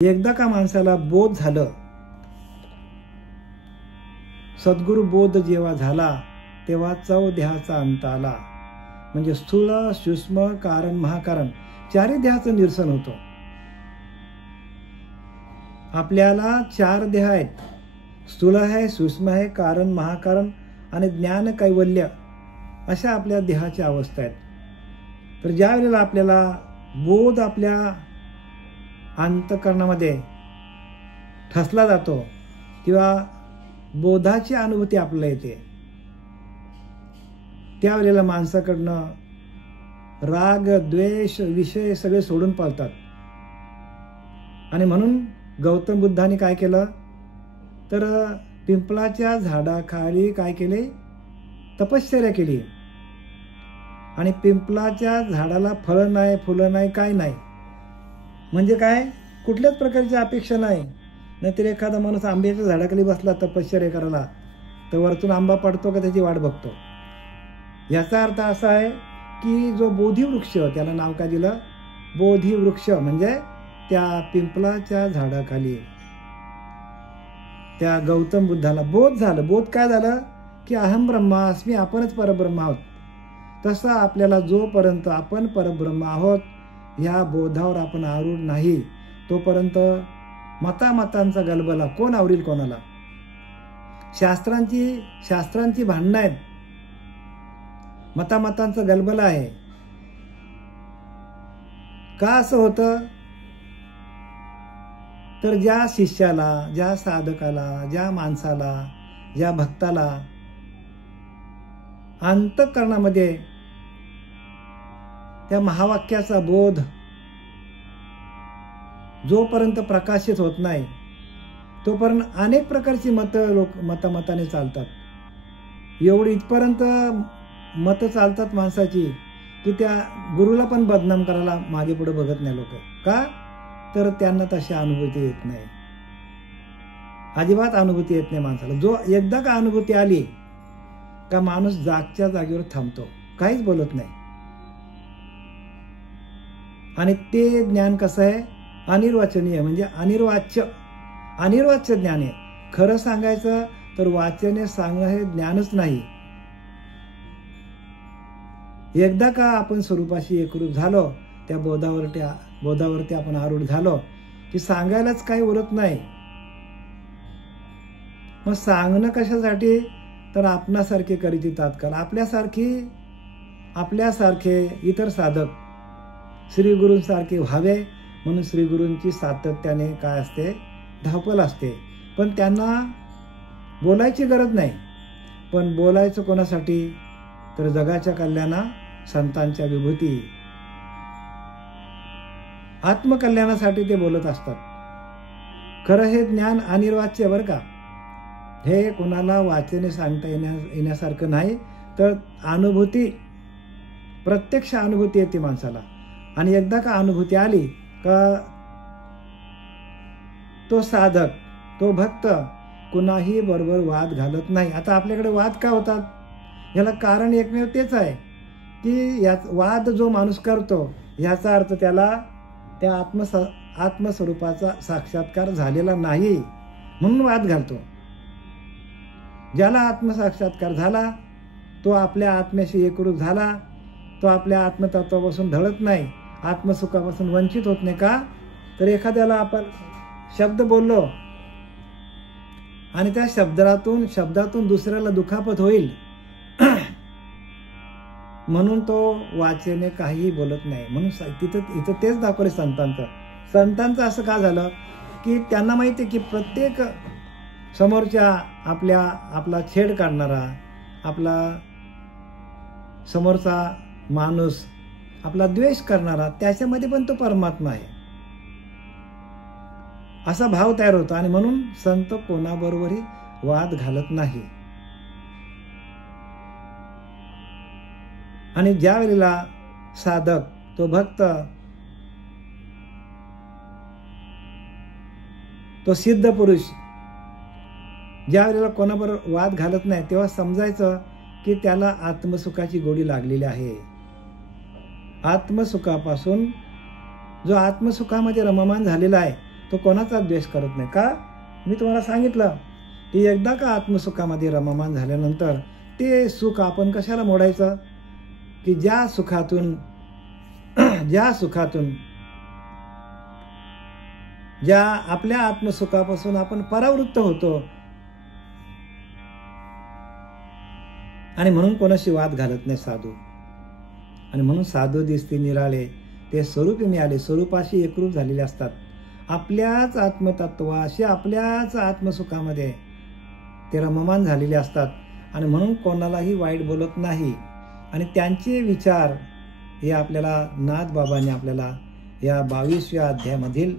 एकदा का माणसाला बोध झालं, सद्गुरु बोध जेव्हा झाला तेव्हा चौ देहाचा अंत आला. म्हणजे स्थूल, सूक्ष्म, कारण, महाकारण चारही देहाचं निरसन होतं. आपल्याला चार देह आहेत. स्थूल आहे, सूक्ष्म आहे, कारण, महाकारण आणि ज्ञान कैवल्य अशा आपल्या देहाच्या अवस्था आहेत. तर ज्या वेळेला आपल्याला बोध आपल्या अंतःकरणामध्ये ठसला जातो किंवा बोधाची अनुभूती आपल्याला येते, त्यावेळेला माणसाकडनं राग, द्वेष, विषय सगळे सोडून पळतात. आणि म्हणून गौतम बुद्धाने काय केलं तर पिंपळाच्या झाडाखाली काय केले, तपश्चर्या केली. आणि पिंपळाच्या झाडाला फळं नाही, फुलं नाही, काय नाही. म्हणजे काय, कुठल्याच प्रकारची अपेक्षा नाही. नाहीतर एखादा माणूस आंब्याच्या झाडाखाली बसला तपश्चर्या करायला तर वरतून आंबा पडतो का त्याची वाट बघतो. याचा अर्थ असा आहे की जो बोधिवृक्ष, त्याला नाव काय दिलं, बोधिवृक्ष, म्हणजे त्या पिंपळाच्या झाडाखाली त्या गौतम बुद्धाला बोध झालं. बोध काय झालं की अहम ब्रह्मास्मी, आपणच परब्रह्म आहोत. तसं आपल्याला जोपर्यंत आपण परब्रह्म आहोत ह्या बोधावर आपण आरूढ नाही तोपर्यंत मतामतांचा गलबला कोण आवरील कोणाला. शास्त्रांची भांडणं आहेत, मतामतांचा गलबला आहे. का असं होतं तर ज्या शिष्याला, ज्या साधकाला, ज्या माणसाला, ज्या भक्ताला अंतःकरणामध्ये त्या महावाक्याचा बोध जोपर्यंत प्रकाशित होत नाही तोपर्यंत अनेक प्रकारची मताने चालतात. एवढी इथपर्यंत मतं चालतात माणसाची की त्या गुरुला पण बदनाम करायला मागे पुढे बघत नाही लोक. का तर त्यांना तशी अनुभूती येत नाही, अजिबात अनुभूती येत नाही माणसाला. जो एकदा का अनुभूती आली का माणूस जागच्या जागेवर थांबतो, काहीच बोलत नाही. आणि ते ज्ञान कसं आहे, अनिर्वचनीय, म्हणजे अनिर्वाच्य ज्ञान आहे. खरं सांगायचं तर वाचने सांगणं हे ज्ञानच नाही. एकदा का आपण स्वरूपाशी एकरूप झालो, त्या बोधावरती आपण आरूढ झालो की सांगायलाच काही उरत नाही. मग सांगणं कशासाठी तर आपणासारखे करीती तात्काळ, आपल्यासारखे इतर साधक श्री गुरूंसारखे व्हावे म्हणून श्री गुरूंची सातत्याने काय असते, धावपळ असते. पण त्यांना बोलायची गरज नाही. पण बोलायचं कोणासाठी तर जगाच्या कल्याणा, संतांच्या विभूती, आत्मकल्याणासाठी ते बोलत असतात. खरं हे ज्ञान अनिर्वाच्य बरं का, हे कोणाला वाचने सांगता येण्यासारखं नाही. तर अनुभूती, प्रत्यक्ष अनुभूती येते माणसाला. आणि एकदा का अनुभूती आली का तो साधक, तो भक्त कुणाही बरोबर वाद घालत नाही. आता आपल्याकडे वाद का होतात, याला कारण एकमेव तेच आहे की या वाद जो माणूस करतो याचा अर्थ त्याला त्या आत्मस्वरूपाचा साक्षात्कार झालेला नाही म्हणून वाद घालतो. ज्याला आत्मसाक्षात्कार झाला तो आपल्या आत्म्याशी एकरूप झाला, तो आपल्या आत्मतत्वापासून ढळत नाही, आत्मसुखापासून वंचित होत नाही. का तर एखाद्याला आपण शब्द बोललो आणि त्या शब्दातून दुसऱ्याला दुखापत होईल म्हणून तो वाचेने काहीही बोलत नाही. म्हणून इथं तेच दाखवले संतांचं असं का झालं की त्यांना माहिती आहे की प्रत्येक समोरच्या आपला छेड काढणारा, आपला समोरचा माणूस आपला द्वेष करणारा, त्याच्यामध्ये पण तो परमात्मा आहे असा भाव तयार होतो. आणि म्हणून संत कोणाबरोबरही वाद घालत नाही. आणि ज्या वेळेला साधक, तो भक्त, तो सिद्ध पुरुष ज्या वेळेला कोणाबरोबर वाद घालत नाही तेव्हा समजायचं की त्याला आत्मसुखाची गोडी लागलेली आहे. आत्मसुखापासून जो आत्मसुखामध्ये रममान झालेला आहे तो कोणाचा द्वेष करत नाही. का? मी तुम्हाला सांगितलं की एकदा का आत्मसुखामध्ये रममान झाल्यानंतर ते सुख आपण कशाला मोडायचं? की ज्या सुखातून ज्या आपल्या आत्मसुखापासून आपण परावृत्त होतो आणि म्हणून कोणाशी वाद घालत नाही साधू. आणि म्हणून साधू दिसते निराळे, ते स्वरूपी मिळाले, स्वरूपाशी एकरूप झालेले असतात. आपल्याच आत्मतत्वाशी आपल्याच आत्मसुखामध्ये ते रममान झालेले असतात आणि म्हणून कोणालाही वाईट बोलत नाही. आणि त्यांचे विचार हे आपल्याला नाथबाबांनी आपल्याला या 22व्या अध्यायामधील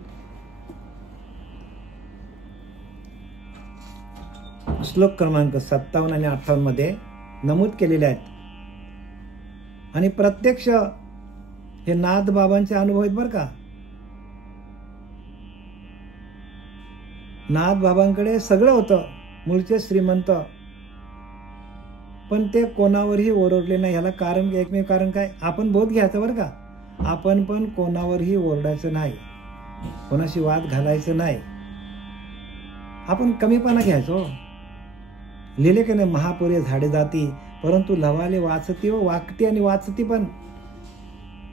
श्लोक क्रमांक 57 आणि 58 मध्ये नमूद केलेले आहेत. आणि प्रत्यक्ष हे नाथबाबांचे अनुभव आहेत बरं का. नाथबाबांकडे सगळं होतं, मूळचे श्रीमंत, पण ते कोणावरही ओरडले नाही. ह्याला कारण, एकमेव कारण काय? आपण बोध घ्यायचं बरं का. आपण पण कोणावरही ओरडायचं नाही, कोणाशी वाद घालायचं नाही. आपण कमीपणा घ्यायचो. लिहिले की नाही, महापुरे झाडे जाती परंतु लवाले वाचती व वाकती आणि वाचती पण.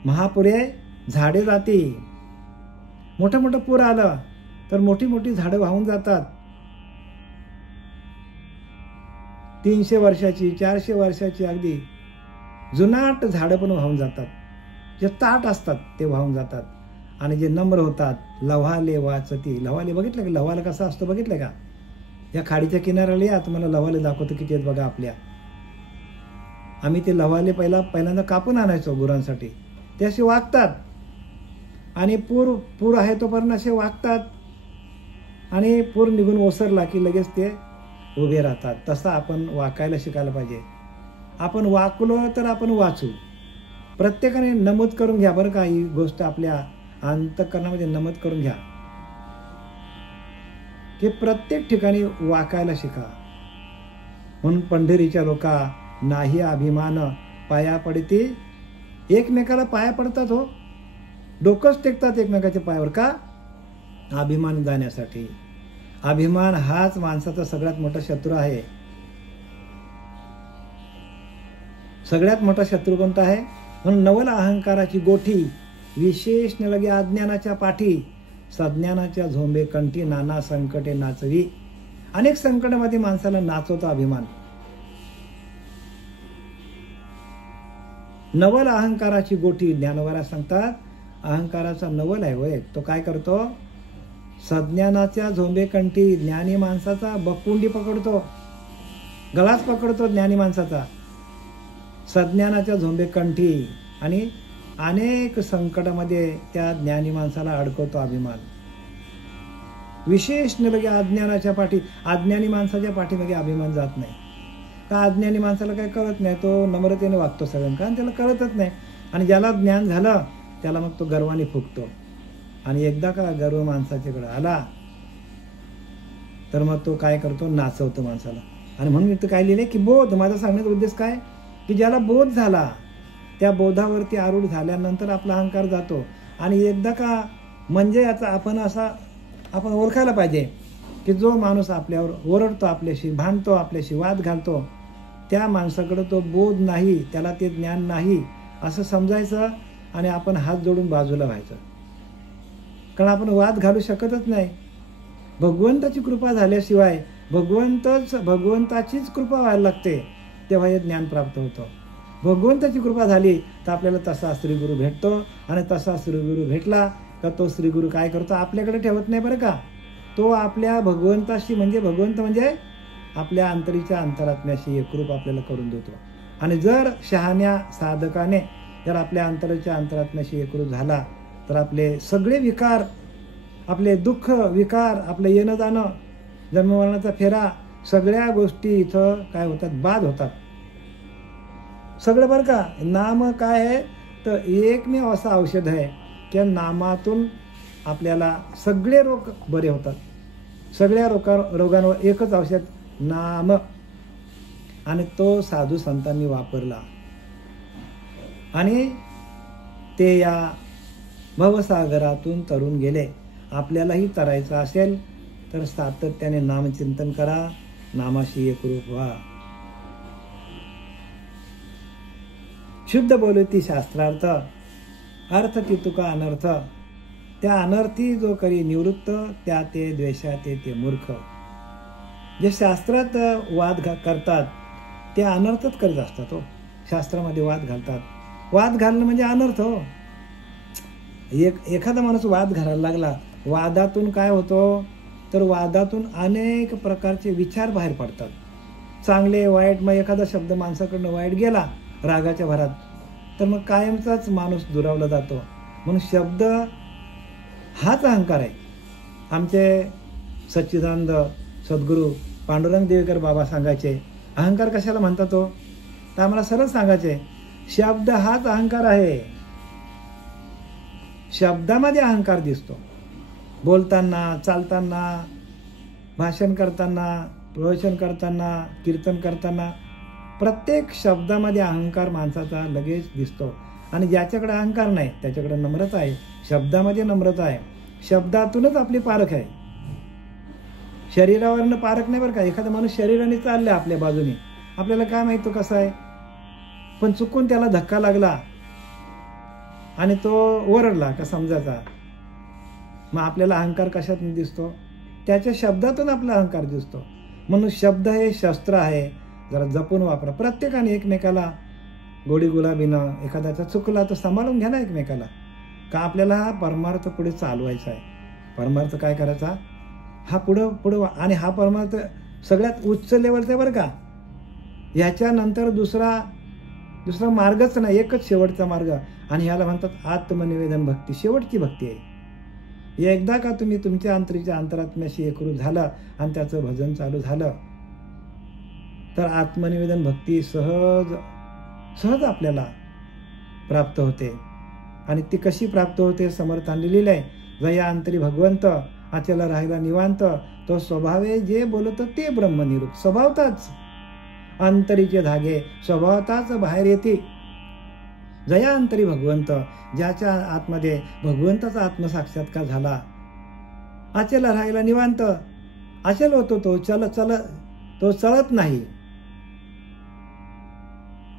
महापुरे झाडे जाती, मोठं मोठं पूर आलं तर मोठी मोठी झाडं वाहून जातात. 300 वर्षाची 400 वर्षाची अगदी जुनाट झाडं पण वाहून जातात. जे ताट असतात ते वाहून जातात. आणि जे नम्र होतात लव्हाले वाचती. लव्हाले बघितलं का? लव्हाला कसा असतो बघितलं का? या खाडीच्या किनाऱ्याला या, तुम्हाला लव्हाले दाखवतो किती आहेत बघा आपल्या. आम्ही ते लव्हाले पहिल्यांदा कापून आणायचो गुरांसाठी. ते असे वागतात आणि पूर आहे तोपर्यंत असे वागतात आणि पूर निघून ओसरला की लगेच ते उभे राहतात. तसं आपण वाकायला शिकायला पाहिजे. आपण वाकलो तर आपण वाचू. प्रत्येकाने नमूद करून घ्या बरं का, ही गोष्ट आपल्या अंतःकरणामध्ये नमूद करून घ्या की प्रत्येक ठिकाणी वाकायला शिका. म्हणून पंढरीच्या लोका नाही अभिमान पाया पडते. एकमेकाला पाया पडतात हो, डोकंच टेकतात एकमेकाच्या पायावर. का? अभिमान जाण्यासाठी. अभिमान हाच माणसाचा सगळ्यात मोठा शत्रू आहे. सगळ्यात मोठा शत्रू कोणता आहे? म्हणून नवल अहंकाराची गोठी, विशेष न लगे अज्ञानाच्या पाठी, सज्ञानाच्या झोंबे कंठी, नाना संकटे नाचवी. अनेक संकटामध्ये माणसाला नाचवतो अभिमान. नवल अहंकाराची गोठी, ज्ञानवरा सांगतात अहंकाराचा नवल आहे होय. तो काय करतो? सज्ञानाच्या झोंबे कंठी, ज्ञानी माणसाचा बकुंडी पकडतो, गळाच पकडतो ज्ञानी माणसाचा. सज्ञानाच्या झोंबे कंठी आणि अनेक संकटामध्ये त्या ज्ञानी माणसाला अडकवतो अभिमान. विशेष न लगे अज्ञानाच्या पाठी, अज्ञानी माणसाच्या पाठीमागे अभिमान जात नाही. का? अज्ञानी माणसाला काही कळत नाही, तो नम्रतेने वागतो सगळ्यांना, कारण त्याला कळतच नाही. आणि ज्याला ज्ञान झालं त्याला मग तो गर्वाने फुगतो. आणि एकदा का गर्व माणसाच्याकडे आला तर मग तो काय करतो? नाचवतो माणसाला. आणि म्हणून इथं काय लिहिले की बोध. माझा सांगण्याचा उद्देश काय? की ज्याला बोध झाला त्या बोधावरती आरूढ झाल्यानंतर आपला अहंकार जातो. आणि एकदा का म्हणजे याचा आपण ओळखायला पाहिजे की जो माणूस आपल्यावर ओरडतो, आपल्याशी भांडतो, आपल्याशी वाद घालतो, त्या माणसाकडे तो बोध नाही, त्याला ते ज्ञान नाही असं समजायचं आणि आपण हात जोडून बाजूला व्हायचं. कारण आपण वाद घालू शकतच नाही. भगवंताची कृपा झाल्याशिवाय भगवंताचीच कृपा व्हायला लागते, तेव्हा हे ज्ञान प्राप्त होतं. भगवंताची कृपा झाली तर आपल्याला तसा श्रीगुरु भेटतो. आणि तसा श्रीगुरु भेटला का तो श्रीगुरु काय करतो? आपल्याकडे ठेवत नाही बरं का. तो आपल्या भगवंताशी, म्हणजे भगवंत म्हणजे आपल्या अंतरीच्या अंतरात्म्याशी एकरूप आपल्याला करून देतो. आणि जर शहाण्या साधकाने जर आपल्या अंतराच्या अंतरात्म्याशी एकरूप झाला तर आपले सगळे विकार, आपले दुःख विकार, आपलं येणं जाणं, जन्ममरणाचा फेरा, सगळ्या गोष्टी इथं काय होतात? बाद होतात सगळं बरं का. नाम काय आहे तर एकमेव असं औषध आहे की नामातून आपल्याला सगळे रोग बरे होतात. सगळ्या रोगांवर एकच औषध, नाम. आणि तो साधू संतांनी वापरला आणि ते या भवसागरातून तरून गेले. आपल्यालाही तरायचं असेल तर सातत्याने नामचिंतन करा, नामाशी एकरूप व्हा. शुद्ध बोलती शास्त्रार्थ, अर्थ ती तुका अनर्थ. त्या अनर्थी जो करी निवृत्त, त्या ते द्वेषाते ते मूर्ख. जे शास्त्रात वाद करतात ते अनर्थच करीत असतात हो. शास्त्रामध्ये वाद घालतात. वाद घालणं म्हणजे अनर्थ हो. एखादा माणूस वाद घालायला लागला, वादातून काय होतो तर वादातून अनेक प्रकारचे विचार बाहेर पडतात, चांगले वाईट. मग एखादा शब्द माणसाकडनं वाईट गेला रागाच्या भरात तर मग कायमचाच माणूस दुरावला जातो. म्हणून शब्द हाच अहंकार आहे. आमचे सच्चिदानंद सद्गुरू पांडुरंग देवेकर बाबा सांगायचे, अहंकार कशाला म्हणतात हो? तर आम्हाला सरळ सांगायचे, शब्द हाच अहंकार आहे. शब्दामध्ये अहंकार दिसतो. बोलताना, चालताना, भाषण करताना, प्रवचन करताना, कीर्तन करताना प्रत्येक शब्दामध्ये अहंकार माणसाचा लगेच दिसतो. आणि ज्याच्याकडे अहंकार नाही त्याच्याकडे नम्रता आहे. शब्दामध्ये नम्रता आहे. शब्दातूनच आपली पारख आहे. शरीरावरनं पारख नाही बरं का. एखादा माणूस शरीराने चाललाय आपल्या बाजूने, आपल्याला काय माहित तो कसा आहे, पण चुकून त्याला धक्का लागला आणि तो ओरडला का समजायचा. मग आपल्याला अहंकार कशातून दिसतो? त्याच्या शब्दातून आपला अहंकार दिसतो. म्हणून शब्द हे शस्त्र आहे, जरा जपून वापरा. प्रत्येकाने एकमेकाला गोडी गुलाबीनं, एखाद्याचा चुकला तर सांभाळून घ्या ना एकमेकाला. का आपल्याला हा परमार्थ पुढे चालवायचा आहे. परमार्थ काय करायचा, हा पुढं आणि हा परमार्थ सगळ्यात उच्च लेवलचा आहे बरं का. ह्याच्यानंतर दुसरा मार्गच नाही, एकच शेवटचा मार्ग. आणि ह्याला म्हणतात आत्मनिवेदन भक्ती. शेवटची भक्ती आहे. एकदा का तुम्ही तुमच्या अंतरात्म्याशी एकरूप झाला आणि त्याचं भजन चालू झालं तर आत्मनिवेदन भक्ती सहज आपल्याला प्राप्त होते. आणि ती कशी प्राप्त होते समर्थांनी लिहिलं आहे, जया अंतरी भगवंत अचल राहिला निवांत, तो स्वभावे जे बोलतो ते ब्रह्मनिरूप. स्वभावताच अंतरीचे धागे स्वभावताच बाहेर येते. जया अंतरी भगवंत, ज्याच्या आतमध्ये भगवंताचा आत्मसाक्षात्कार झाला. अचल राहिला निवांत, अचल होतो तो चलत नाही.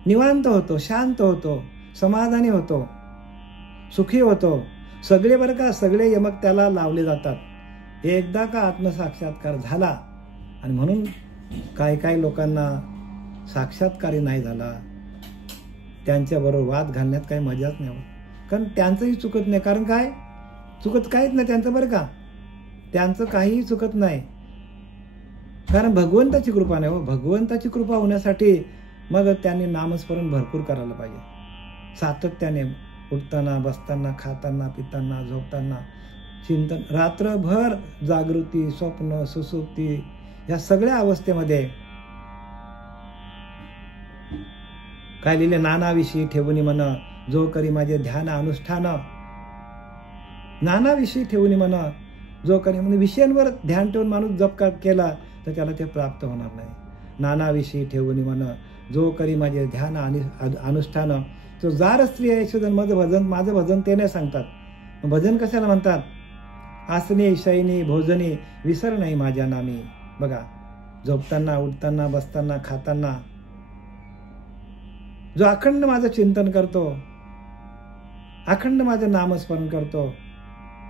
निवांत होतो, शांत होतो, समाधानी होतो, सुखी होतो. सगळे बरं का, सगळे यमक त्याला लावले जातात. एकदा का आत्मसाक्षात्कार झाला. आणि म्हणून काय लोकांना साक्षात्कारी नाही झाला, त्यांच्याबरोबर वाद घालण्यात काही मजाच नाही होत. कारण त्यांचंही चुकत नाही. कारण काय चुकत काहीच नाही त्यांचं बरं का. त्यांचं काहीही चुकत नाही. कारण भगवंताची कृपा नाही हो. भगवंताची कृपा होण्यासाठी मग त्यांनी नामस्मरण भरपूर करायला पाहिजे. सातत्याने उठताना, बसताना, खाताना, पिताना, झोपताना चिंतन, रात्रभर जागृती, स्वप्न, सुसुप्ती या सगळ्या अवस्थेमध्ये काय लिहिले, नानाविषयी ठेवून मन जो करी माझे ध्यान अनुष्ठान. नानाविषयी ठेवून मन जो करी, म्हणजे विषयांवर ध्यान ठेवून माणूस जप केला तर त्याला ते प्राप्त होणार नाही. नानाविषयी ठेवून मन जो करी माझे ध्यान अनुष्ठान, तो जार स्त्री यशोधन माझं भजन ते नाही सांगतात. भजन कशाला म्हणतात, आसनी शयनी भोजनी विसर नाही माझ्या नामी. बघा, झोपताना, उठताना, बसताना, खाताना जो अखंड माझं चिंतन करतो, अखंड माझं नामस्मरण करतो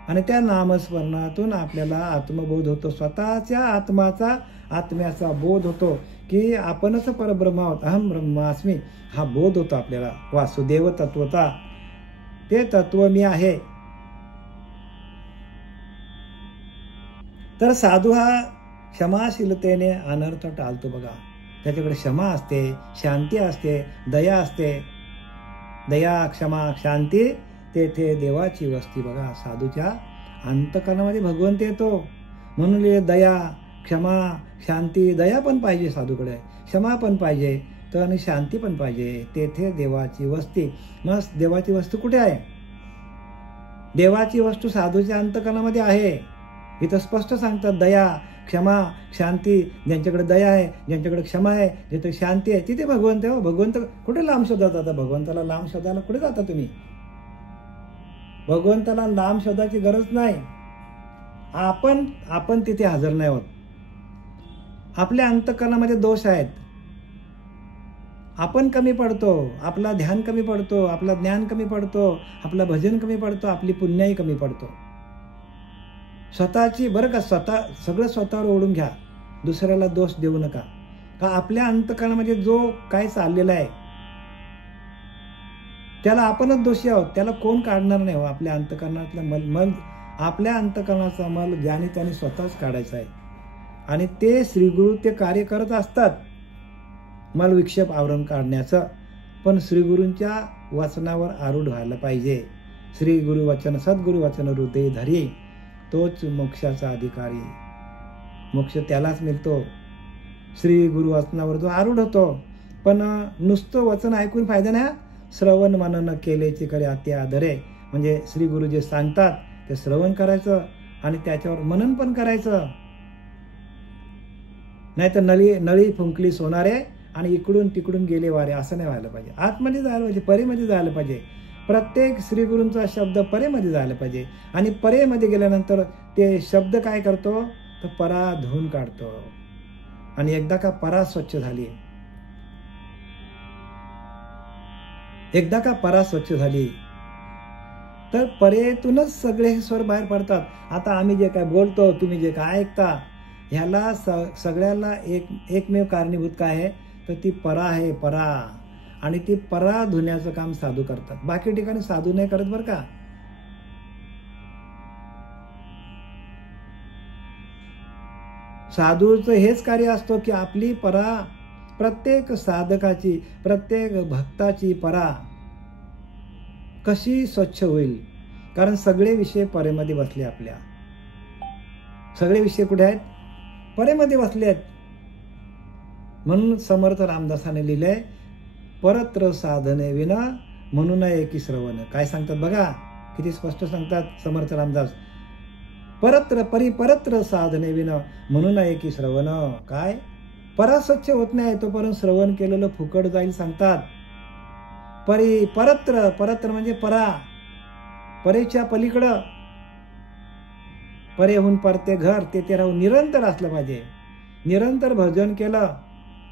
आणि त्या नामस्मरणातून आपल्याला आत्मबोध होतो. स्वतःच्या आत्म्याचा बोध होतो की आपणच परब्रह्म आहोत, अहम ब्रह्मास्मी हा बोध होतो आपल्याला. वासुदेव तत्वता, ते तत्व मी आहे. तर साधू हा क्षमाशीलतेने अनर्थ टाळतो. बघा, त्याच्याकडे क्षमा असते, शांती असते, दया असते. दया, क्षमा, शांती, तेथे देवाची वस्ती. बघा, साधूच्या अंतःकरणामध्ये भगवंत येतो. म्हणून दया, क्षमा, शांती, दया पण पाहिजे साधूकडे, क्षमा पण पाहिजे, तर आणि शांती पण पाहिजे. तेथे देवाची वस्ती. मग देवाची वस्तू कुठे आहे? देवाची वस्तू साधूच्या अंतःकरणामध्ये आहे. इथं स्पष्ट सांगतात, दया, क्षमा, शांती. ज्यांच्याकडे दया आहे, ज्यांच्याकडे क्षमा आहे, जिथे शांती आहे, तिथे भगवंत आहे. भगवंत कुठे लांब शोधत आता? भगवंताला लांब शोधायला कुठे जाता तुम्ही? भगवंताला लांब शोधायची गरज नाही. आपण तिथे हजर नाही होत. आपल्या अंतःकरणामध्ये दोष आहेत. आपण कमी पडतो, आपला ध्यान कमी पडतो, आपला ज्ञान कमी पडतो, आपलं भजन कमी पडतो, आपली पुण्याई कमी पडतो. स्वतःची बरं का, सगळं स्वतःवर ओढून घ्या, दुसऱ्याला दोष देऊ नका. का आपल्या अंतःकरणामध्ये जो काय चाललेला आहे त्याला आपणच दोषी आहोत. त्याला कोण काढणार नाही हो. आपल्या अंतःकरणातलं मल आपल्या अंतःकरणाचा मल ज्याने त्याने स्वतःच काढायचा आहे. आणि ते श्रीगुरु ते कार्य करत असतात मल विक्षेप आवरण काढण्याचं. पण श्रीगुरूंच्या वचनावर आरूढ व्हायला पाहिजे. श्री गुरु वचन सद्गुरु वचन हृदय धरी, तोच मोक्षाचा अधिकारी. मोक्ष त्यालाच मिळतो श्री गुरु वचनावर जो आरूढ होतो. पण नुसतं वचन ऐकून फायदा नाही. श्रवण मनन केलेचे करे अति आदरे. म्हणजे श्री गुरु जे सांगतात ते श्रवण करायचं आणि त्याच्यावर मनन पण करायचं. नाही तर नळी फुंकली सोनारे आणि इकडून तिकडून गेले वारे, असं नाही व्हायला पाहिजे. आतमध्ये जायला पाहिजे, परेमध्ये जायला पाहिजे. प्रत्येक श्रीगुरूंचा शब्द परेमध्ये जायला पाहिजे. आणि परेमध्ये गेल्यानंतर ते शब्द काय करतो तर परा धुवून काढतो. आणि एकदा का परा स्वच्छ झाली, तर परेतूनच सगळे स्वर बाहेर पडतात. आता आम्ही जे काय बोलतो, तुम्ही जे काय ऐकता, ह्याला सगळ्याला एकमेव कारणीभूत काय आहे तर ती परा आहे, परा. आणि ती परा धुण्याचं काम साधू करतात. बाकी ठिकाणी साधू नाही करत बरं का. साधूचं हेच कार्य असतो की आपली परा, प्रत्येक साधकाची, प्रत्येक भक्ताची परा कशी स्वच्छ होईल. कारण सगळे विषय परेमध्ये बसले. आपल्या सगळे विषय कुठे आहेत? परेमध्ये बसले आहेत. म्हणून समर्थ रामदासाने लिहिलंय, परत्र साधने विना म्हणून एकी श्रवण. काय सांगतात बघा, किती स्पष्ट सांगतात समर्थ रामदास. परत्र साधने विना म्हणून एकी श्रवण. काय परा स्वच्छ होत नाही तोपर्यंत श्रवण केलेलं फुकट जाईल सांगतात. परत्र म्हणजे परा, परेच्या पलीकडं. परेहून परते घर ते राहून निरंतर असलं पाहिजे. निरंतर भजन केलं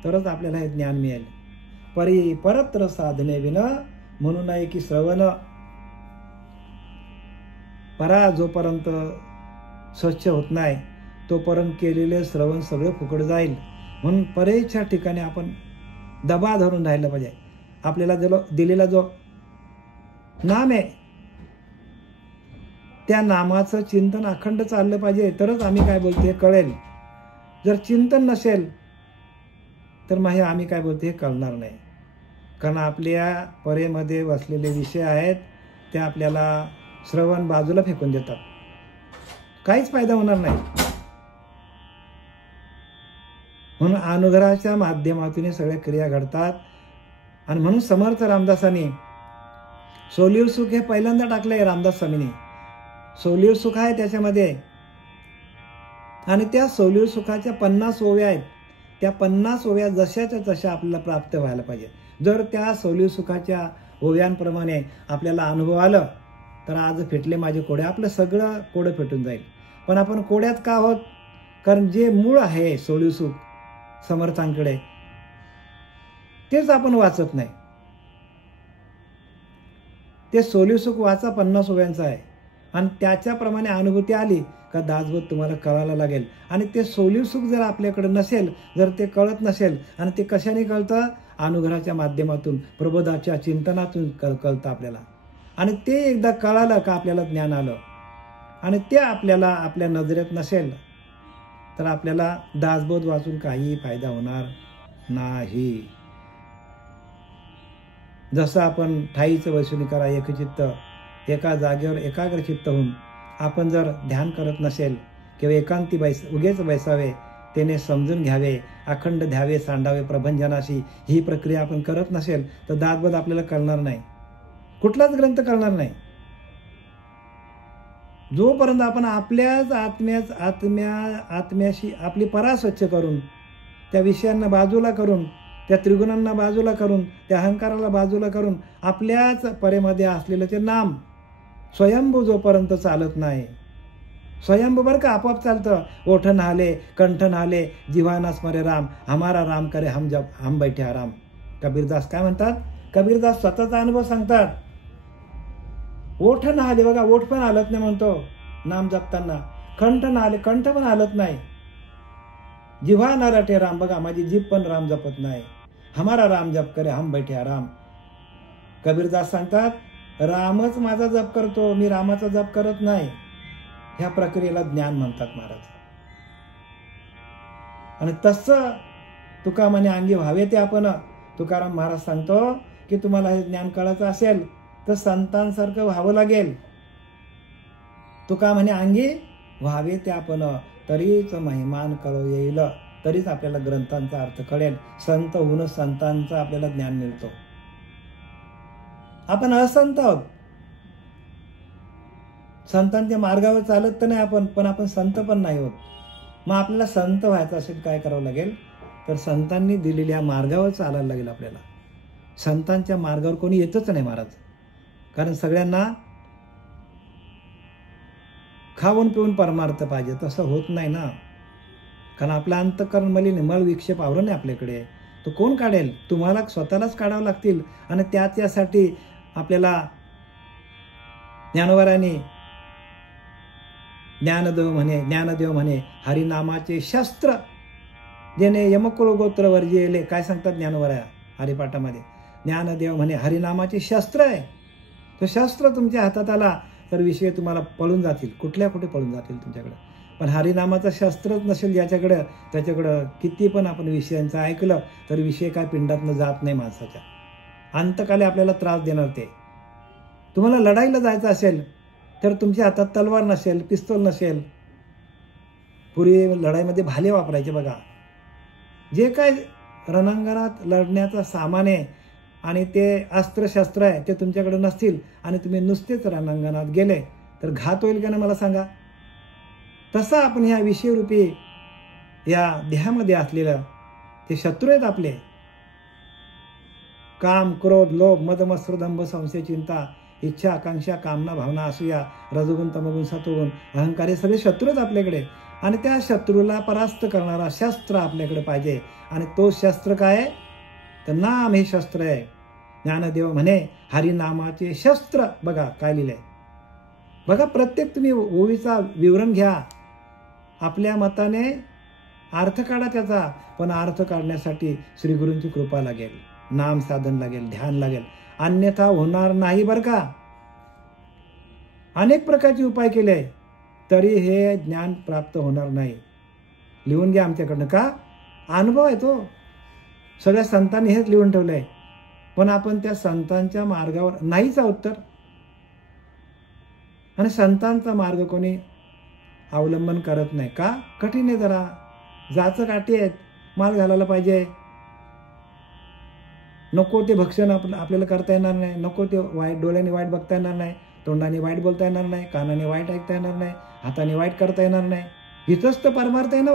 तरच आपल्याला हे ज्ञान मिळेल. परत्र साधने विना म्हणून आहे की श्रवण. परा जोपर्यंत स्वच्छ होत नाही तोपर्यंत केलेले श्रवण सगळं फुकट जाईल. म्हणून परेच्या ठिकाणी आपण दबा धरून राहिलं पाहिजे. आपल्याला दिलेला जो नाम आहे त्या नामाचं चिंतन अखंड चाललं पाहिजे, तरच आम्ही काय बोलतो हे कळेल. जर चिंतन नसेल तर मग हे आम्ही काय बोलतो हे कळणार नाही. कारण आपल्या परेमध्ये बसलेले विषय आहेत ते आपल्याला श्रवण बाजूला फेकून देतात. काहीच फायदा होणार नाही. म्हणून अनुग्रहाच्या माध्यमातून सगळ्या क्रिया घडतात. आणि म्हणून समर्थ रामदासांनी सोलीव सुख हे पहिल्यांदा टाकलंय. रामदास स्वामींनी सोलीव सुख आहे त्याच्यामध्ये. आणि त्या सोलीव सुखाच्या 50 ओव्या आहेत. त्या 50 ओव्या जशाच्या तशा आपल्याला प्राप्त व्हायला पाहिजे. जर त्या सोलीव सुखाच्या ओव्यांप्रमाणे आपल्याला अनुभव आलं तर आज फेटले माझे कोडे, आपलं सगळं कोडं फेटून जाईल. पण आपण कोड्यात का आहोत? कारण जे मूळ आहे सोलीव सुख समर्थांकडे तेच आपण वाचत नाही. ते सोलीव सुख वाचा 50 ओव्यांचं आहे. आणि त्याच्याप्रमाणे अनुभूती आली का दासबोध तुम्हाला कळायला लागेल. आणि ते सोलीव सुख जर आपल्याकडे नसेल, जर ते कळत नसेल, आणि ते कशाने कळतं? अनुग्रहाच्या माध्यमातून, प्रबोधाच्या चिंतनातून कळतं आपल्याला. आणि ते एकदा कळालं का आपल्याला ज्ञान आलं. आणि ते आपल्याला आपल्या नजरेत नसेल तर आपल्याला दासबोध वाचून काही फायदा होणार नाही. जसं आपण ठाईचं वैशुनी करा एकचित्त, एका जागेवर एकाग्रचित्त होऊन आपण जर ध्यान करत नसेल किंवा एकांती उगेच बैसावे, त्याने समजून घ्यावे, अखंड ध्यावे, सांडावे प्रभंजनाशी, ही प्रक्रिया आपण करत नसेल तर दासबोध आपल्याला कळणार नाही. कुठलाच ग्रंथ कळणार नाही. जोपर्यंत आपण आपल्याच आत्म्याशी आपली परा स्वच्छ करून, त्या विषयांना बाजूला करून, त्या त्रिगुणांना बाजूला करून, त्या अहंकाराला बाजूला करून आपल्याच परेमध्ये असलेलं ते नाम स्वयंभू जोपर्यंत चालत नाही स्वयंभू बरं का, आपोआप चालतं. ओठ नाले, कंठ नाले, जिव्हा ना स्मरे राम, हमारा राम करे हम जब हम बैठे आराम. कबीरदास काय म्हणतात? कबीरदास स्वतःचा अनुभव सांगतात. ओठ नाले बघा, ओठ पण हालत नाही म्हणतो नाम जपताना. कंठ नाले, कंठ पण हालत नाही. जिव्हा न रटे राम, बघा माझी जीभ पण राम जपत नाही. हमारा राम जप करे हम बैठे आराम. कबीरदास सांगतात रामच माझा जप करतो, मी रामाचा जप करत नाही. ह्या प्रक्रियेला ज्ञान म्हणतात महाराज. आणि तसं तुका म्हणे अंगी व्हावे ते आपण. तुकाराम महाराज सांगतो की तुम्हाला हे ज्ञान कळायचं असेल तर संतांसारखं व्हावं लागेल. तुका म्हणे अंगी व्हावे ते आपण, तरीच महिमान कळू येईल, तरीच आपल्याला ग्रंथांचा अर्थ कळेल. संत होऊन संतांचं आपल्याला ज्ञान मिळतो. आपण असंत आहोत, संतांच्या मार्गावर चालत तर नाही आपण, पण आपण संत पण नाही होत. मग आपल्याला संत व्हायचं असेल काय करावं लागेल? तर संतांनी दिलेल्या मार्गावर चालायला लागेल आपल्याला. संतांच्या मार्गावर कोणी येतच नाही महाराज, कारण सगळ्यांना खाऊन पिऊन परमार्थ पाहिजे. तसं होत नाही ना, कारण आपलं अंतःकरण मलिन, मळ विक्षेप आवरण नाही आपल्याकडे. तो कोण काढेल? तुम्हाला स्वतःलाच काढावं लागतील. आणि त्यासाठी आपल्याला ज्ञानोबारांनी ज्ञानदेव म्हणे हरिनामाचे शस्त्र जेणे यमकुल गोत्र वर्जिले. काय सांगतात ज्ञानोबा हरिपाठामध्ये? ज्ञानदेव म्हणे हरिनामाचे शस्त्र आहे. तो शस्त्र तुमच्या हातात आला तर विषय तुम्हाला पळून जातील, कुठल्या कुठे पळून जातील तुमच्याकडे. पण हरिनामाचं शस्त्रच नसेल ज्याच्याकडं, त्याच्याकडं किती पण आपण विषयांचं ऐकलं तर विषय काय पिंडातनं जात नाही माणसाच्या. अंतकाली आपल्याला त्रास देणार ते. तुम्हाला लढाईला जायचं असेल तर तुमच्या हातात तलवार नसेल, पिस्तूल नसेल. पूर्वी लढाईमध्ये भाले वापरायचे बघा. जे काय रणांगणात लढण्याचा सामान आहे आणि ते अस्त्रशस्त्र आहे ते तुमच्याकडे नसतील आणि तुम्ही नुसतेच रणांगणात गेले तर घात होईल का ना मला सांगा? तसं आपण ह्या विषयरूपी या देहामध्ये असलेलं ते शत्रू आहेत आपले. काम, क्रोध, लोभ, मद, मत्सर, दंभ, संशय, चिंता, इच्छा, आकांक्षा, कामना, भावना, असूया, रजोगुण, तमगुण, सत्वगुण, अहंकार हे सगळे शत्रू आहेत आपल्याकडे. आणि त्या शत्रूला परास्त करणारा शस्त्र आपल्याकडे पाहिजे. आणि तो शस्त्र काय आहे? तर नाम हे शस्त्र आहे. ज्ञानदेव म्हणे हरिनामाचे शस्त्र. बघा काय लिहिलंय बघा. प्रत्येक तुम्ही ओवीचा विवरण घ्या, आपल्या मताने अर्थ काढा त्याचा. पण अर्थ काढण्यासाठी श्री गुरूंची कृपा लागेल, नाम साधन लागेल, ध्यान लागेल, अन्यथा होणार नाही बरं का. अनेक प्रकारचे उपाय केले तरी हे ज्ञान प्राप्त होणार नाही. लिहून घ्या आमच्याकडनं. का? अनुभव आहे तो. सगळ्या संतांनी हेच लिहून ठेवलंय. पण आपण त्या संतांच्या मार्गावर नाहीच आहोत तर. आणि संतांचा मार्ग कोणी अवलंबन करत नाही. का? कठीण आहे जरा, जाचं काठी आहेत, माल घालायला पाहिजे. नको ते भक्षण आपल्याला करता येणार नाही. नको ते वाईट, डोळ्याने वाईट बघता येणार नाही, तोंडाने वाईट बोलता येणार नाही, कानाने वाईट ऐकता येणार नाही, हाताने वाईट करता येणार नाही. हिचंच तर परमार्थ आहे ना.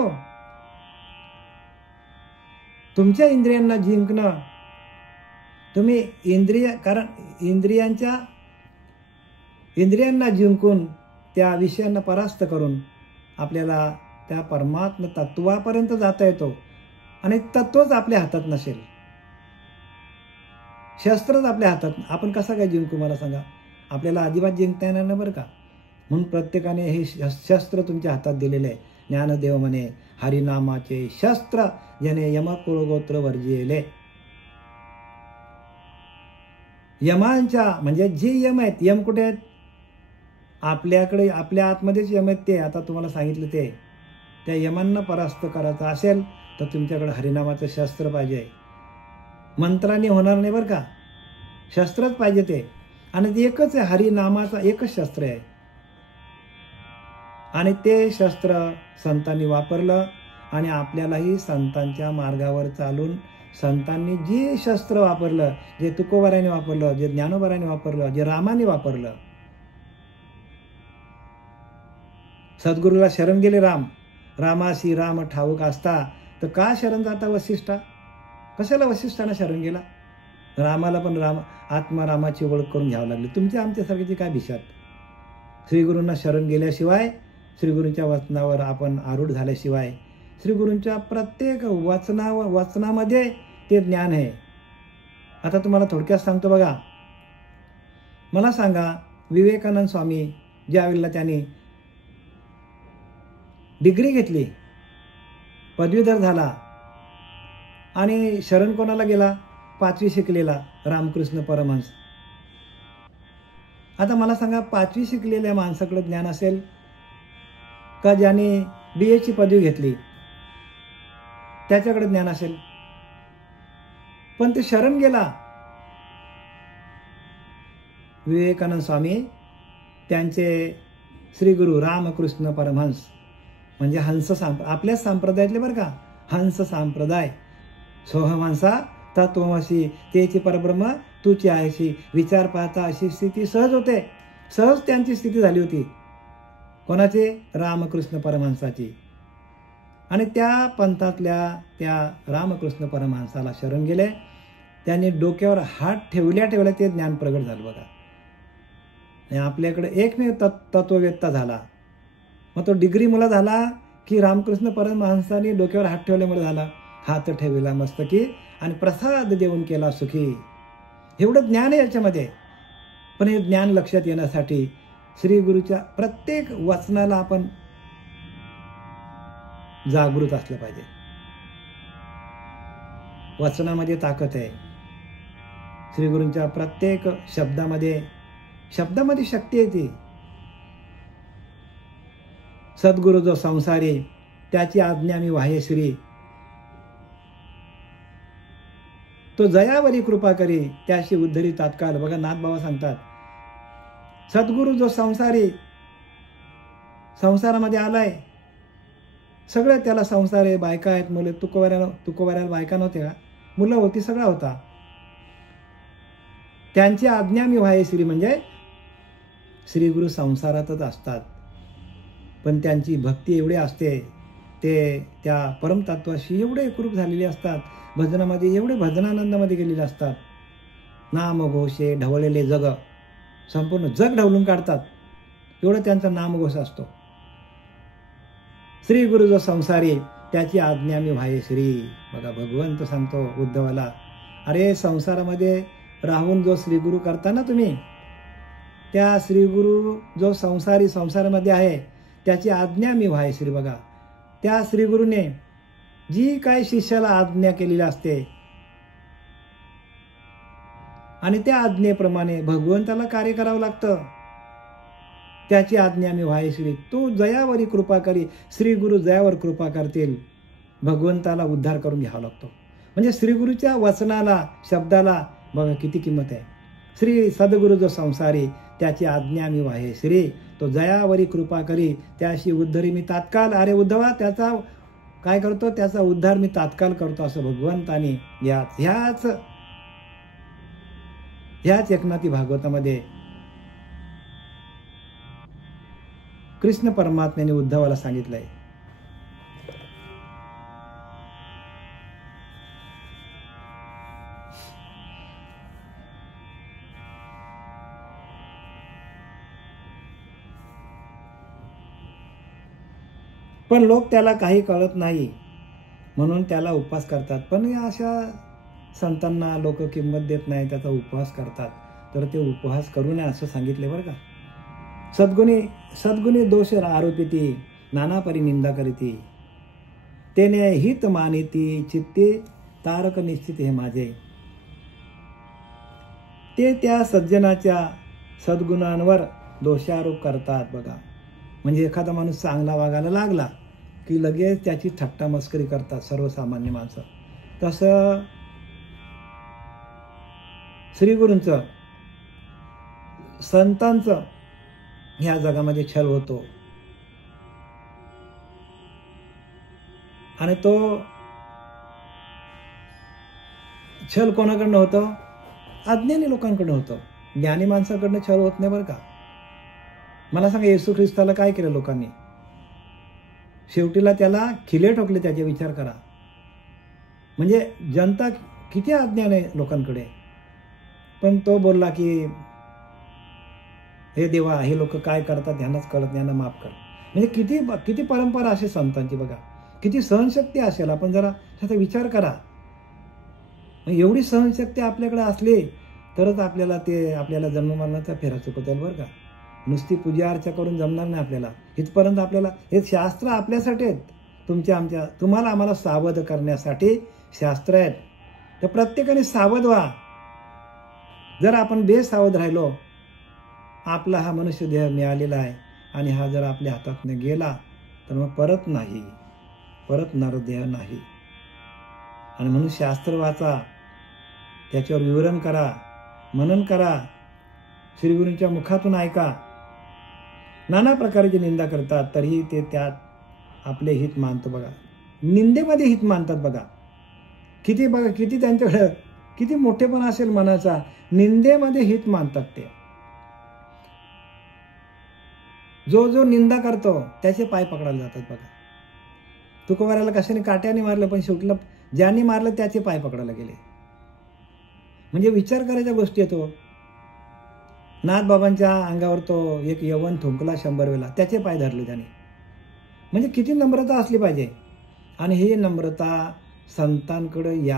तुमच्या इंद्रियांना जिंकणं, तुम्ही कारण इंद्रियांना जिंकून त्या विषयांना परास्त करून आपल्याला त्या परमात्म तत्वापर्यंत जाता येतो. आणि तत्वच आपल्या हातात नसेल, शस्त्रच आपल्या हातात, आपण कसं काय जिंकू मला सांगा? आपल्याला अजिबात जिंकता येणार नाही बरं का. म्हणून प्रत्येकाने हे शस्त्र तुमच्या हातात दिलेले आहे. ज्ञानदेव म्हणे हरिनामाचे शस्त्र ज्याने यमकुळ गोत्र वर्जिले. यमांच्या म्हणजे जे यम आहेत, यम कुठे आहेत? आपल्याकडे, आपल्या आतमध्येच यम आहेत ते. आता तुम्हाला सांगितलं ते. त्या यमांना परास्त करायचं असेल तर तुमच्याकडे हरिनामाचं शस्त्र पाहिजे. मंत्राने होणार नाही बरं का, शस्त्रच पाहिजे ते. आणि ते एकच आहे, हरिनामाचा एकच शस्त्र आहे. आणि ते शस्त्र संतांनी वापरलं. आणि आपल्यालाही संतांच्या मार्गावर चालून संतांनी जे शस्त्र वापरलं, जे तुकोबाराने वापरलं, जे ज्ञानोबाराने वापरलं, जे रामाने वापरलं. सद्गुरूला शरण गेले रामासी राम ठाऊक असता तर का शरण जाता वसिष्ठा? कशाला वसिष्ठांना शरण गेला? रामाला पण आत्मारामाची ओळख करून घ्यावं लागली. तुमच्या आमच्यासारख्याची काय भिशात? श्रीगुरूंना शरण गेल्याशिवाय श्रीगुरूंच्या वचनावर आपण आरूढ झाल्याशिवाय श्रीगुरूंच्या प्रत्येक वचनामध्ये ते ज्ञान आहे. आता तुम्हाला थोडक्यात सांगतो बघा. मला सांगा, विवेकानंद स्वामी ज्यावेळेला त्यांनी डिग्री घेतली, पदवीधर झाला आणि शरण कोणाला गेला? 5वी शिकलेला रामकृष्ण परमहंस. आता मला सांगा, 5वी शिकलेल्या माणसाकडे ज्ञान असेल का? ज्याने BA पदवी घेतली त्याच्याकडे ज्ञान असेल? पण ते शरण गेला. विवेकानंद स्वामी त्यांचे श्री गुरु रामकृष्ण परमहंस म्हणजे हंस आपल्याच संप्रदायातले बरं का, हंस संप्रदाय. सोहमहंसा तत्वमसी तेची परब्रह्म तूची आहेशी, विचार पाहता अशी स्थिती सहज होते. सहज त्यांची स्थिती झाली होती. कोणाची? रामकृष्ण परमहंसाची. आणि त्या पंथातल्या त्या रामकृष्ण परमहंसाला शरण गेले. त्यांनी डोक्यावर हात ठेवल्या ठेवल्या ते ज्ञान प्रगट झालं बघा. आणि आपल्याकडे एकमेव तत्ववेत्ता झाला. मग तो डिग्री मुला झाला की रामकृष्ण परमहंसांनी डोक्यावर हात ठेवल्यामुळे झाला? हात ठेवला मस्तकी आणि प्रसाद देऊन केला सुखी. एवढं ज्ञान आहे याच्यामध्ये. पण हे ज्ञान लक्षात येण्यासाठी श्री गुरुच्या प्रत्येक वचनाला आपण जागृत असलं पाहिजे. वचनामध्ये ताकद आहे. श्री गुरूंच्या प्रत्येक शब्दामध्ये शक्ती आहे. ती सद्गुरु जो संसारी त्याची आज्ञा मी वाहेश्री, तो जयावरी कृपा करी त्याशी उद्धरी तात्काळ. बघा नाथबाबा सांगतात, सद्गुरु जो संसारी, संसारामध्ये आलाय, सगळं त्याला संसार आहे, बायका आहेत, मुलं. तुकोबाऱ्याला बायका नव्हत्या का? मुलं होती, सगळा होता. त्यांची आज्ञा मी वाहेश्री म्हणजे श्री गुरु संसारातच असतात, पण त्यांची भक्ती एवढी असते, ते त्या परमतत्वाशी एवढे एकरूप झालेले असतात. भजनामध्ये एवढे भजनानंदामध्ये गेलेले असतात. नामघोषे ढवळलेले जग, संपूर्ण जग ढवलून काढतात. एवढं त्यांचा नामघोष असतो. श्री गुरु जो संसारी त्याची आज्ञा मी वाहेश्री. बघा भगवंत सांगतो उद्धवाला, अरे संसारामध्ये राहून जो श्रीगुरु करता ना तुम्ही, त्या श्रीगुरु जो संसारी संसारामध्ये आहे त्याची आज्ञा मी वाहेश्री. बघा त्या श्रीगुरूने जी काय शिष्याला आज्ञा केलेली असते आणि त्या आज्ञेप्रमाणे भगवंताला कार्य करावं लागतं. त्याची आज्ञा मी वाहेश्री. तू जयावरी कृपा करी. श्री गुरु जयावर कृपा करतील. भगवंताला उद्धार करून घ्यावा लागतो. म्हणजे श्रीगुरूच्या वचनाला, शब्दाला बघा किती किंमत आहे. श्री सद्गुरु जो संसारी त्याची आज्ञा मी वाहेश्री, तो जयावरी कृपा करी त्याशी उद्धरी मी तात्काळ. अरे उद्धवा, त्याचा काय करतो? त्याचा उद्धार मी तात्काळ करतो, असं भगवंताने ह्याच एकनाथी भागवतामध्ये कृष्ण परमात्म्याने उद्धवाला सांगितलंय. पण लोक त्याला काही कळत नाही म्हणून त्याला उपवास करतात. पण या अशा संतांना लोक किंमत देत नाही, त्याचा उपवास करतात. तर ते उपवास करू नये असं सांगितले बरं का. सद्गुणी दोष आरोपिती, नाना परी निंदा करीती, तेने हित मानिती, चित्ते तारक निश्चित हे माझे. ते त्या सज्जनाच्या सद्गुणांवर दोषारोप करतात. बघा म्हणजे एखादा माणूस चांगला वागायला लागला की लगेच त्याची थट्टा मस्करी करतात सर्वसामान्य माणसं. तसं श्रीगुरूंचं, संतांचं ह्या जगामध्ये छल होतो. आणि तो छल कोणाकडनं होतं? अज्ञानी लोकांकडनं होतं. ज्ञानी माणसाकडनं छल होत नाही बरं का. मला सांगा, येशू ख्रिस्ताला काय केलं लोकांनी? शेवटीला त्याला खिले ठोकले. त्याचे विचार करा. म्हणजे जनता किती अज्ञान आहे लोकांकडे. पण तो बोलला की हे देवा, हे लोक काय करतात ह्यांनाच कळत, यांना माफ कर. म्हणजे किती किती परंपरा असेल संतांची बघा, किती सहनशक्ती असेल. आपण जरा त्याचा विचार करा. एवढी सहनशक्ती आपल्याकडे असली तरच आपल्याला जन्ममरणाचा फेरा चुकवता येईल बरं का. नुसती पूजा अर्चा करून जमणार नाही आपल्याला. इथपर्यंत आपल्याला हे शास्त्र आपल्यासाठी आहेत, तुम्हाला आम्हाला सावध करण्यासाठी शास्त्र आहेत. तर प्रत्येकाने सावध व्हा. जर आपण बेसावध राहिलो, आपला हा मनुष्य देह मिळालेला आहे आणि हा जर आपल्या हातातून गेला तर मग परत नरदेह नाही. आणि म्हणून शास्त्र वाचा, त्याच्यावर विवरण करा, मनन करा, श्रीगुरूंच्या मुखातून ऐका. नाना प्रकारची निंदा करतात तरीही ते त्यात आपले हित मानतो बघा. निंदेमध्ये हित मानतात बघा. किती त्यांच्याकडे किती मोठेपणा असेल मनाचा. निंदेमध्ये हित मानतात ते. जो निंदा करतो त्याचे पाय पकडायला जातात बघा. तुकोबाराला कशाने काट्याने मारलं, पण शेवटला ज्यांनी मारलं त्याचे पाय पकडायला गेले. म्हणजे विचार करायच्या गोष्टी येतो. नाथबाबांच्या अंगावर तो एक यवन थुंकला 100 वेळा, त्याचे पाय धरले त्याने. म्हणजे किती नम्रता असली पाहिजे. आणि ही नम्रता संतांकडे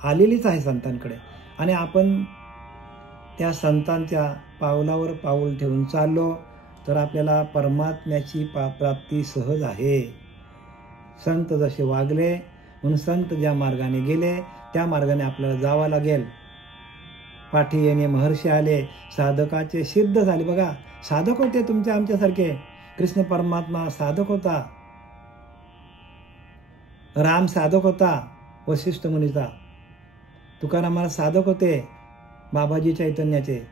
आलेलीच आहे संतांकडे. आणि आपण त्या संतांच्या पावलावर पाऊल ठेवून चाललो तर आपल्याला परमात्म्याची प्राप्ती सहज आहे. संत जसे वागले म्हणून संत ज्या मार्गाने गेले त्या मार्गाने आपल्याला जावं लागेल. पाठी येणे महर्षी आले, साधकाचे सिद्ध झाले. बघा, साधक होते तुमच्या आमच्यासारखे. कृष्ण परमात्मा साधक होता, राम साधक होता, वशिष्ठ मुनीचा. तुकारामाला साधक होते, बाबाजी चैतन्याचे.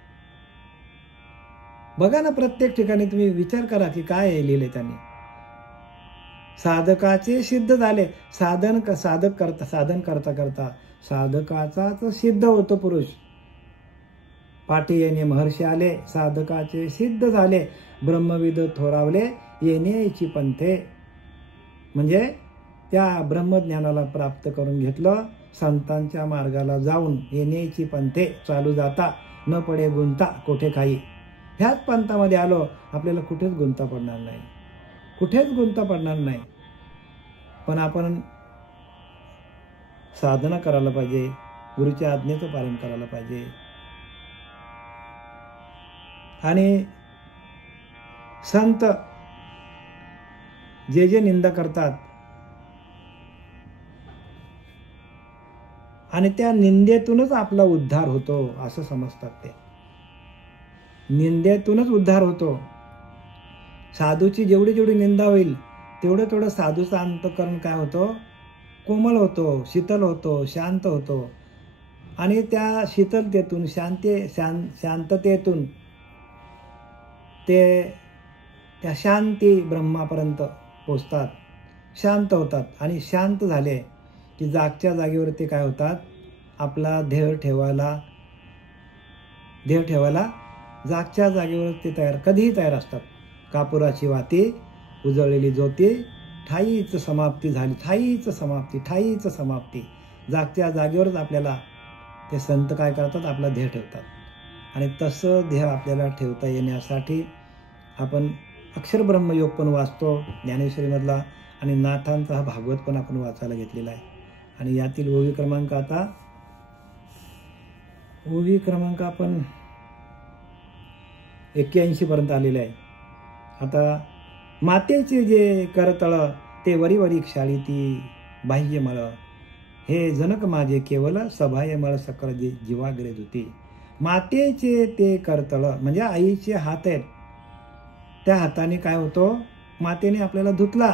बघा ना, प्रत्येक ठिकाणी तुम्ही विचार करा की काय लिहिले त्यांनी. साधकाचे सिद्ध झाले. साधन करता करता साधकाचाच सिद्ध होतो पुरुष. पाठी येणे महर्षी आले, साधकाचे सिद्ध झाले. ब्रह्मविद थोरावले, येण्याची पंथे. म्हणजे त्या ब्रह्मज्ञानाला प्राप्त करून घेतलं. संतांच्या मार्गाला जाऊन येण्याची पंथे चालू जाता, न पडे गुंता कोठे काही. ह्याच पंथामध्ये आलो, आपल्याला कुठेच गुंता पडणार नाही, कुठेच गुंता पडणार नाही. पण आपण साधना करायला पाहिजे, गुरुच्या आज्ञेचं पालन करायला पाहिजे. आणि संत जे निंदा करतात आणि त्या निंदेतूनच आपला उद्धार होतो असं समजतात ते. निंदेतूनच उद्धार होतो. साधूची जेवढी निंदा होईल तेवढं साधूचं अंतःकरण काय होतो, कोमल होतो, शीतल होतो, शांत होतो. आणि त्या शीतलतेतून शांततेतून ते त्या शांती ब्रह्मापर्यंत पोचतात, शांत होतात. आणि शांत झाले की जागच्या जागेवर ते काय होतात, आपला देह ठेवायला जागच्या जागेवर ते कधीही तयार असतात. कापुराची वाती, उजळलेली ज्योती, ठाईच समाप्ती झाली, ठाईच समाप्ती. जागच्या जागेवरच आपल्याला ते संत काय करतात, आपला देह ठेवतात. आणि तसं देह आपल्याला ठेवता येण्यासाठी आपण अक्षरब्रह्मयोग पण वाचतो ज्ञानेश्वरीमधला, आणि नाथांचा हा भागवत पण आपण वाचायला घेतलेला आहे. आणि यातील ओवी क्रमांक आपण 81 पर्यंत आलेले आहे. आता मातेचे जे करतळ ते वरी क्षाळी ती बाह्य मळ, हे जनक माझे केवल सभाय मळ सकळ जीवाग्रे धुती. मातेचे ते करतळ म्हणजे आईचे हात आहेत. त्या हाताने काय होतो, मातेने आपल्याला धुतला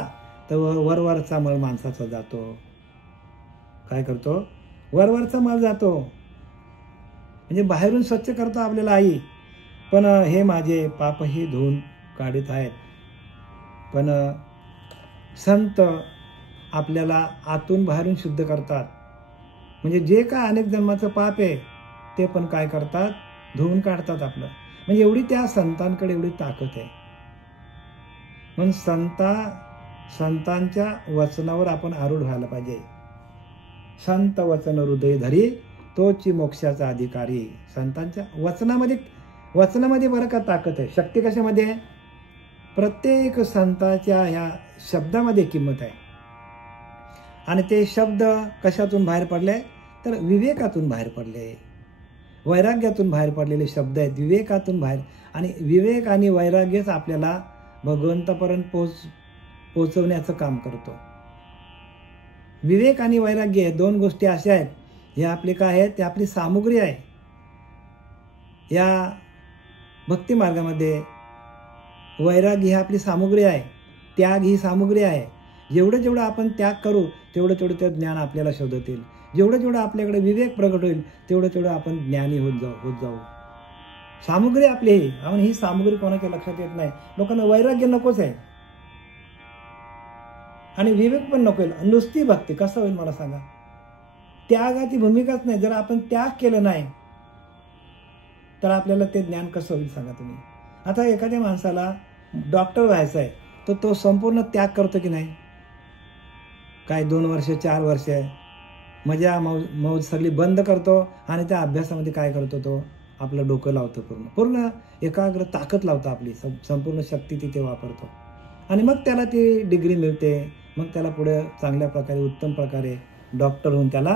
तर वरवरचा मळ माणसाचा जातो. काय करतो, वरवरचा मळ जातो. म्हणजे बाहेरून स्वच्छ करतो आपल्याला आई, पण हे माझे पापही धुवून काढीत आहेत. पण संत आपल्याला आतून बाहेरून शुद्ध करतात. म्हणजे जे काय अनेक जन्माचं पाप आहे ते पण काय करतात, धुवून काढतात आपलं. म्हणजे एवढी त्या संतांकडे एवढी ताकद आहे. म्हणून संतांच्या वचनावर आपण आरूढ व्हायला पाहिजे. संत वचन हृदय धरी तोची मोक्षाचा अधिकारी. संतांच्या वचनामध्ये बरं का ताकद आहे. शक्ती कशामध्ये आहे, प्रत्येक संताच्या ह्या शब्दामध्ये किंमत आहे. आणि ते शब्द कशातून बाहेर पडले तर विवेकातून बाहेर पडले, वैराग्यातून बाहेर पडलेले शब्द आहेत, विवेकातून बाहेर. आणि विवेक आणि वैराग्यच आपल्याला भगवंतापर्यंत पोचवण्याचं काम करतो. विवेक आणि वैराग्य हे दोन गोष्टी अशा आहेत, हे आपले काय आहेत, ते आपली सामुग्री आहे. या भक्ती मार्गामध्ये वैराग्य ही आपली सामुग्री आहे, त्याग ही सामुग्री आहे. जेवढं जेवढं आपण त्याग करू तेवढं तेवढं ते ज्ञान आपल्याला शोधत येईल. जेवढं जेवढं आपल्याकडे विवेक प्रगट होईल तेवढं तेवढं आपण ज्ञानी होत जाऊ. सामुग्री आपली ही, आपण ही सामुग्री कोणाच्या लक्षात येत नाही. लोकांना वैराग्य नकोच आहे आणि विवेक पण नको. नुसती भक्ती कसं होईल मला सांगा. त्यागाची भूमिकाच नाही. जर आपण त्याग केलं नाही तर आपल्याला ते ज्ञान कसं होईल सांगा तुम्ही. आता एखाद्या माणसाला डॉक्टर व्हायचं आहे तर तो संपूर्ण त्याग करतो की नाही. काय 2 वर्ष 4 वर्ष मजा मौज सगळी बंद करतो आणि त्या अभ्यासामध्ये काय करतो, तो आपलं डोकं लावतो, पूर्ण एकाग्र ताकद लावतो, आपली संपूर्ण शक्ती तिथे वापरतो आणि मग त्याला ती डिग्री मिळते. मग त्याला पुढे चांगल्या प्रकारे उत्तम प्रकारे डॉक्टर होऊन त्याला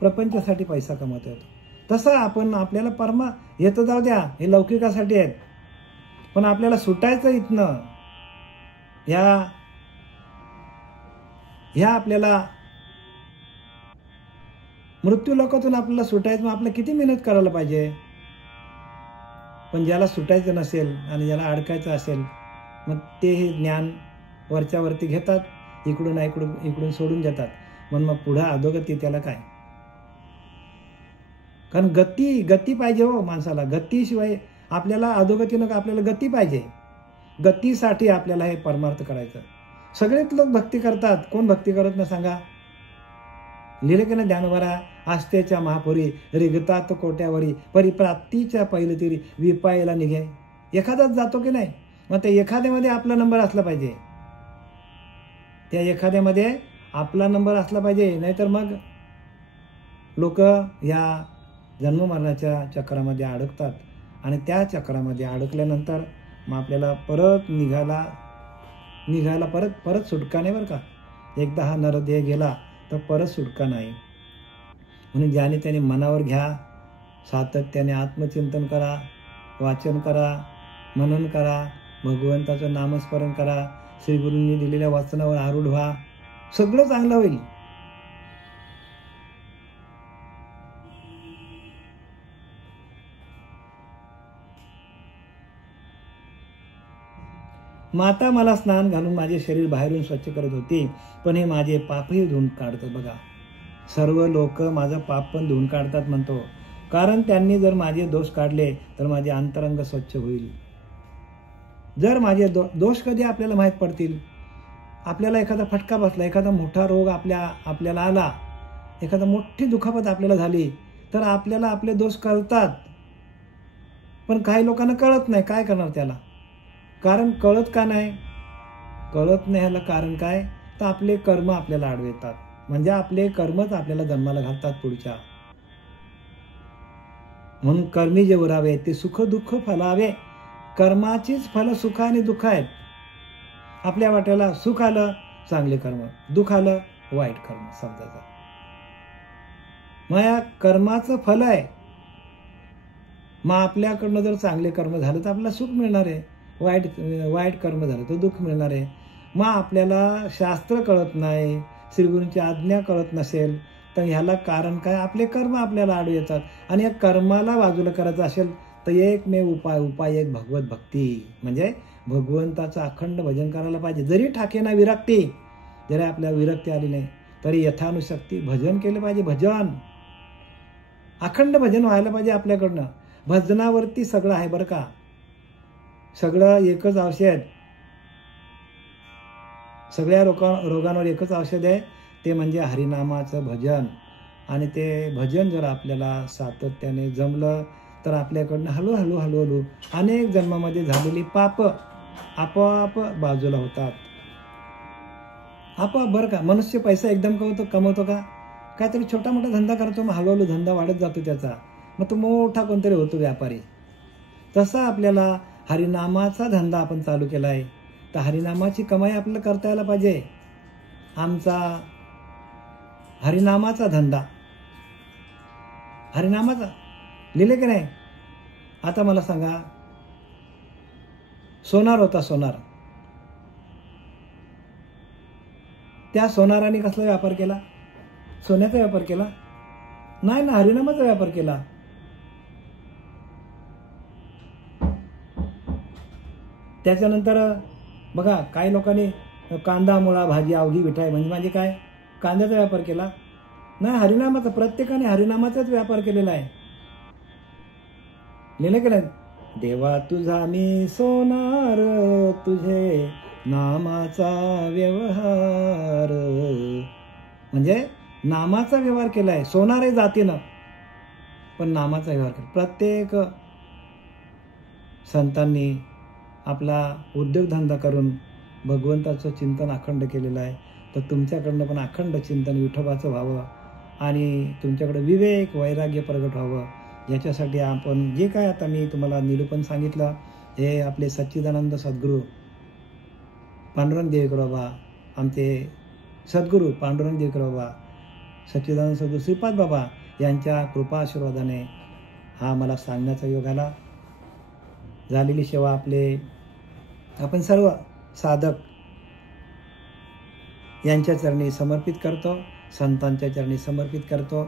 प्रपंचासाठी पैसा कमवता येतो. तसं आपण आपल्याला परमा येतं जाऊ द्या, हे लौकिकासाठी आहेत, पण आपल्याला सुटायचं इथनं. ह्या आपल्याला मृत्यू लोकातून आपल्याला सुटायचं, मग आपल्याला किती मेहनत करायला पाहिजे. पण ज्याला सुटायचं नसेल आणि ज्याला अडकायचं असेल मग ते हे ज्ञान वरच्यावरती घेतात, इकडून सोडून देतात. म्हणून मग पुढं अधोगती त्याला काय. कारण गती पाहिजे हो माणसाला. गतीशिवाय आपल्याला अधोगती नको, आपल्याला गती पाहिजे. गतीसाठी आपल्याला हे परमार्थ करायचं. सगळेच लोक भक्ती करतात, कोण भक्ती करत नाही सांगा. लिहिले की नाही ज्ञानवरा, आस्तेच्या महापुरी रिगतात कोट्यावरी परिप्राप्तीच्या पहिलं तरी विपायला निघे. एखादाच जातो की नाही, मग त्या एखाद्यामध्ये आपला नंबर असला पाहिजे. त्या एखाद्यामध्ये आपला नंबर असला पाहिजे. नाहीतर मग लोक या जन्ममरणाच्या चक्रामध्ये अडकतात आणि त्या चक्रामध्ये अडकल्यानंतर मग आपल्याला परत निघायला परत सुटका नाही बरं का. एकदा हा नरदेह गेला तर परत सुटका नाही. म्हणून ज्याने त्याने मनावर घ्या, सातत्याने आत्मचिंतन करा, वाचन करा, मनन करा, भगवंताचं नामस्मरण करा, श्री गुरूंनी दिलेल्या वाचनावर आरूढ व्हा, सगळं चांगलं होईल. माता मला स्नान घालून माझे शरीर बाहेरून स्वच्छ करत होती, पण हे माझे पापही धुवून काढतात. बघा, सर्व लोक माझं पाप पण धुवून काढतात म्हणतो, कारण त्यांनी जर माझे दोष काढले तर माझे अंतरंग स्वच्छ होईल. जर माझे दोष कधी आपल्याला माहीत पडतील, आपल्याला एखादा फटका बसला, एखादा मोठा रोग आपल्याला आला, एखादा मोठी दुखापत आपल्याला झाली तर आपल्याला आपले दोष कळतात. पण काही लोकांना कळत नाही. काय करणार त्याला? कारण कळत का नाही? कळत नाही ह्याला कारण काय, तर आपले कर्म आपल्याला अडवतात. म्हणजे आपले कर्मच आपल्याला जन्माला घालतात पुढच्या. म्हणून कर्मी जे उरावे ते सुख दुःख फलावे. कर्माचीच फल सुख आणि दुःख आहेत. आपल्या वाट्याला सुख आलं चांगले कर्म, दुःख आलं वाईट कर्म समजायचं. मग या कर्माचं फल आहे. मग आपल्याकडनं जर चांगले कर्म झालं तर आपल्याला सुख मिळणार आहे, वाईट कर्म झालं तर दुःख मिळणार आहे. मग आपल्याला शास्त्र कळत नाही, श्रीगुरूंची आज्ञा कळत नसेल तर ह्याला कारण काय? आपले कर्म आपल्याला आडू येतात. आणि या कर्माला बाजूला करायचं असेल तर एकमेव उपाय एक भगवत भक्ती. म्हणजे भगवंताचं अखंड भजन करायला पाहिजे. जरी ठाकेना विरक्ती, जरी आपल्याला विरक्ती आली नाही तरी यथानुशक्ती भजन केलं पाहिजे. भजन, अखंड भजन व्हायला पाहिजे आपल्याकडनं. भजनावरती सगळं आहे बरं का. सगळं एकच औषध, सगळ्या रोगांवर एकच औषध आहे, ते म्हणजे हरिनामाचं भजन. आणि ते भजन जर आपल्याला सातत्याने जमलं तर आपल्याकडनं हळूहळू अनेक जन्मामध्ये झालेली पाप आपोआप बाजूला होतात. आपोआप बरं का. मनुष्य पैसा एकदम कमवतो का? काहीतरी छोटा मोठा धंदा करतो, मग हळूहळू धंदा वाढत जातो त्याचा, मग तो मोठा कोणतरी होतो व्यापारी. तसा आपल्याला हरिनामाचा धंदा आपण चालू केला आहे तर हरिनामाची कमाई आपल्याला करता यायला पाहिजे. आमचा हरिनामाचा धंदा, हरिनामाचा लिहिले की नाही. आता मला सांगा, सोनार होता, सोनार. त्या सोनाराने कसला व्यापार केला? सोन्याचा व्यापार केला नाही ना, हरिनामाचा व्यापार केला. त्याच्यानंतर बघा, काही लोकांनी कांदा, मुळा, भाजी, अवघी मिठाई म्हणजे काय, कांद्याचा व्यापार केला नाही, हरिनामाचा. प्रत्येकाने हरिनामाचाच व्यापार केलेला आहे. लिहिलं की नाही, देवा तुझा मी सोनार, तुझे नामाचा व्यवहार. म्हणजे नामाचा व्यवहार केलाय. सोनार आहे जातीनं, पण नामाचा व्यवहार केला. प्रत्येक संतांनी आपला उद्योगधंदा करून भगवंताचं चिंतन अखंड केलेलं आहे. तर तुमच्याकडनं पण अखंड चिंतन विठोबाचं व्हावं आणि तुमच्याकडे विवेक, वैराग्य प्रगट व्हावं. याच्यासाठी आपण जे काय आता मी तुम्हाला निरूपण सांगितलं, हे आपले सच्चिदानंद सद्गुरू पांडुरंग देवकर बाबा, आमचे सद्गुरू पांडुरंग देवकर बाबा, सच्चिदानंद सद्गुरू श्रीपाद बाबा यांच्या कृपा आशीर्वादाने हा मला सांगण्याचा योग आला. झालेली सेवा आपण सर्व साधक यांच्या चरणी समर्पित करतो, संतांच्या चरणी समर्पित करतो.